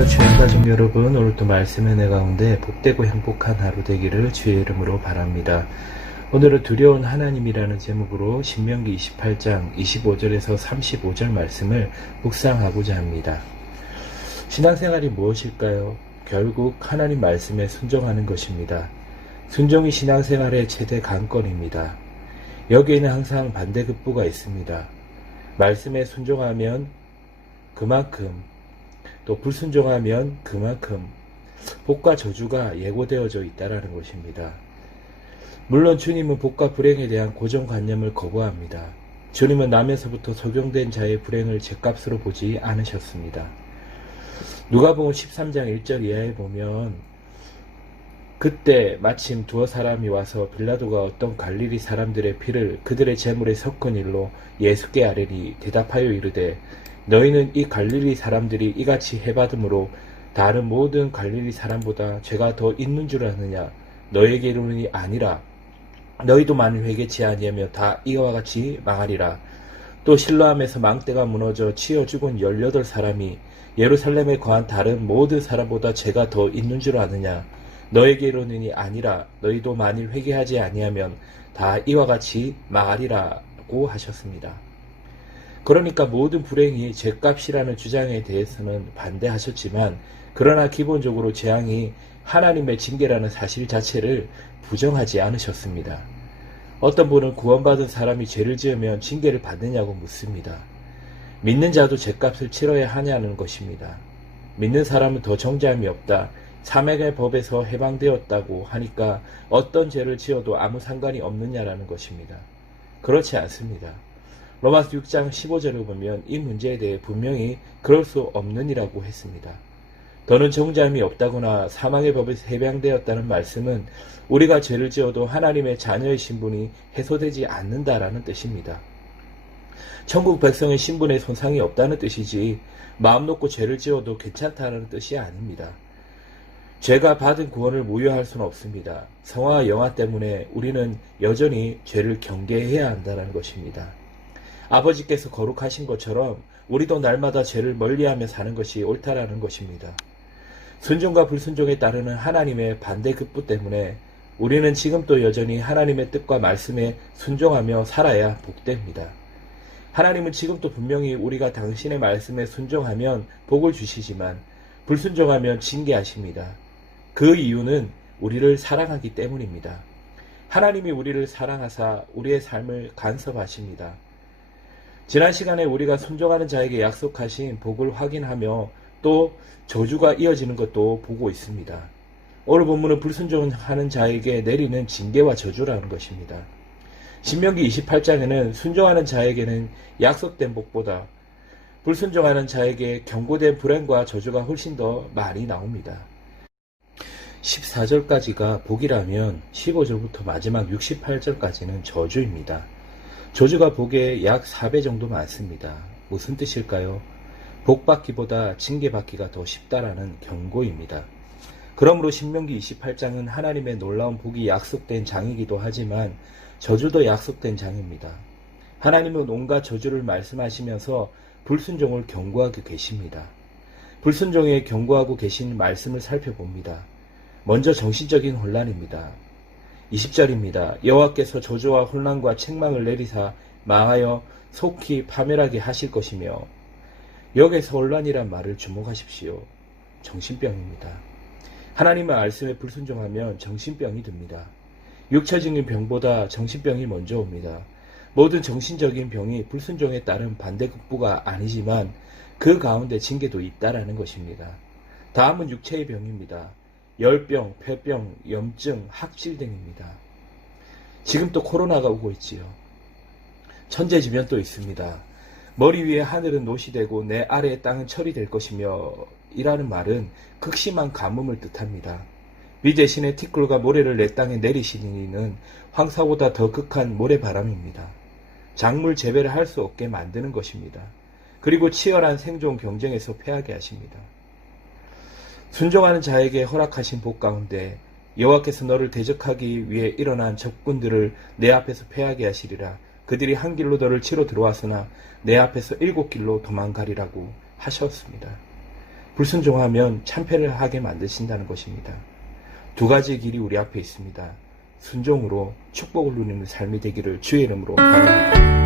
안녕하세요. 주연가족 여러분, 오늘도 말씀의 은혜 가운데 복되고 행복한 하루 되기를 주의 이름으로 바랍니다. 오늘은 두려운 하나님이라는 제목으로 신명기 28장 25절에서 35절 말씀을 묵상하고자 합니다. 신앙생활이 무엇일까요? 결국 하나님 말씀에 순종하는 것입니다. 순종이 신앙생활의 최대 관건입니다. 여기에는 항상 반대급부가 있습니다. 말씀에 순종하면 그만큼, 또 불순종하면 그만큼 복과 저주가 예고되어져 있다는 것입니다. 물론 주님은 복과 불행에 대한 고정관념을 거부합니다. 주님은 남에서부터 적용된 자의 불행을 죗값으로 보지 않으셨습니다. 누가복음 13장 1절 이하에 보면 그때 마침 두어 사람이 와서 빌라도가 어떤 갈릴리 사람들의 피를 그들의 제물에 섞은 일로 예수께 아뢰니 대답하여 이르되 너희는 이 갈릴리 사람들이 이같이 해받음으로 다른 모든 갈릴리 사람보다 죄가 더 있는 줄 아느냐? 너에게 이르노니 아니라. 너희도 만일 회개치 아니하며 다 이와 같이 망하리라. 또 실로암에서 망대가 무너져 치여 죽은 18사람이 예루살렘에 거한 다른 모든 사람보다 죄가 더 있는 줄 아느냐? 너에게 이르노니 아니라. 너희도 만일 회개하지 아니하면 다 이와 같이 망하리라고 하셨습니다. 그러니까 모든 불행이 죗값이라는 주장에 대해서는 반대하셨지만 그러나 기본적으로 재앙이 하나님의 징계라는 사실 자체를 부정하지 않으셨습니다. 어떤 분은 구원받은 사람이 죄를 지으면 징계를 받느냐고 묻습니다. 믿는 자도 죗값을 치러야 하냐는 것입니다. 믿는 사람은 더 정죄함이 없다. 사명의 법에서 해방되었다고 하니까 어떤 죄를 지어도 아무 상관이 없느냐라는 것입니다. 그렇지 않습니다. 로마서 6장 15절을 보면 이 문제에 대해 분명히 그럴 수 없느니라고 했습니다. 더는 정죄함이 없다거나 사망의 법에서 해방되었다는 말씀은 우리가 죄를 지어도 하나님의 자녀의 신분이 해소되지 않는다라는 뜻입니다. 천국 백성의 신분에 손상이 없다는 뜻이지 마음 놓고 죄를 지어도 괜찮다는 뜻이 아닙니다. 죄가 받은 구원을 무효할 수는 없습니다. 성화와 영화 때문에 우리는 여전히 죄를 경계해야 한다는 것입니다. 아버지께서 거룩하신 것처럼 우리도 날마다 죄를 멀리하며 사는 것이 옳다라는 것입니다. 순종과 불순종에 따르는 하나님의 반대급부 때문에 우리는 지금도 여전히 하나님의 뜻과 말씀에 순종하며 살아야 복됩니다. 하나님은 지금도 분명히 우리가 당신의 말씀에 순종하면 복을 주시지만 불순종하면 징계하십니다. 그 이유는 우리를 사랑하기 때문입니다. 하나님이 우리를 사랑하사 우리의 삶을 간섭하십니다. 지난 시간에 우리가 순종하는 자에게 약속하신 복을 확인하며 또 저주가 이어지는 것도 보고 있습니다. 오늘 본문은 불순종하는 자에게 내리는 징계와 저주라는 것입니다. 신명기 28장에는 순종하는 자에게는 약속된 복보다 불순종하는 자에게 경고된 불행과 저주가 훨씬 더 많이 나옵니다. 14절까지가 복이라면 15절부터 마지막 68절까지는 저주입니다. 저주가 복에 약 4배 정도 많습니다. 무슨 뜻일까요? 복받기보다 징계받기가 더 쉽다라는 경고입니다. 그러므로 신명기 28장은 하나님의 놀라운 복이 약속된 장이기도 하지만 저주도 약속된 장입니다. 하나님은 온갖 저주를 말씀하시면서 불순종을 경고하고 계십니다. 불순종에 경고하고 계신 말씀을 살펴봅니다. 먼저 정신적인 혼란입니다. 20절입니다. 여호와께서 저주와 혼란과 책망을 내리사 망하여 속히 파멸하게 하실 것이며 여기서 혼란이란 말을 주목하십시오. 정신병입니다. 하나님의 말씀에 불순종하면 정신병이 듭니다. 육체적인 병보다 정신병이 먼저 옵니다. 모든 정신적인 병이 불순종에 따른 반대급부가 아니지만 그 가운데 징계도 있다라는 것입니다. 다음은 육체의 병입니다. 열병, 폐병, 염증, 학질 등입니다. 지금 또 코로나가 오고 있지요. 천재지변도 있습니다. 머리 위에 하늘은 노시 되고 내 아래의 땅은 철이 될 것이며 이라는 말은 극심한 가뭄을 뜻합니다. 비 대신에 티끌과 모래를 내 땅에 내리시니는 황사보다 더 극한 모래바람입니다. 작물 재배를 할 수 없게 만드는 것입니다. 그리고 치열한 생존 경쟁에서 패하게 하십니다. 순종하는 자에게 허락하신 복 가운데 여호와께서 너를 대적하기 위해 일어난 적군들을 내 앞에서 패하게 하시리라. 그들이 한 길로 너를 치러 들어왔으나 내 앞에서 7길로 도망가리라고 하셨습니다. 불순종하면 참패를 하게 만드신다는 것입니다. 두 가지의 길이 우리 앞에 있습니다. 순종으로 축복을 누리는 삶이 되기를 주의 이름으로 바랍니다.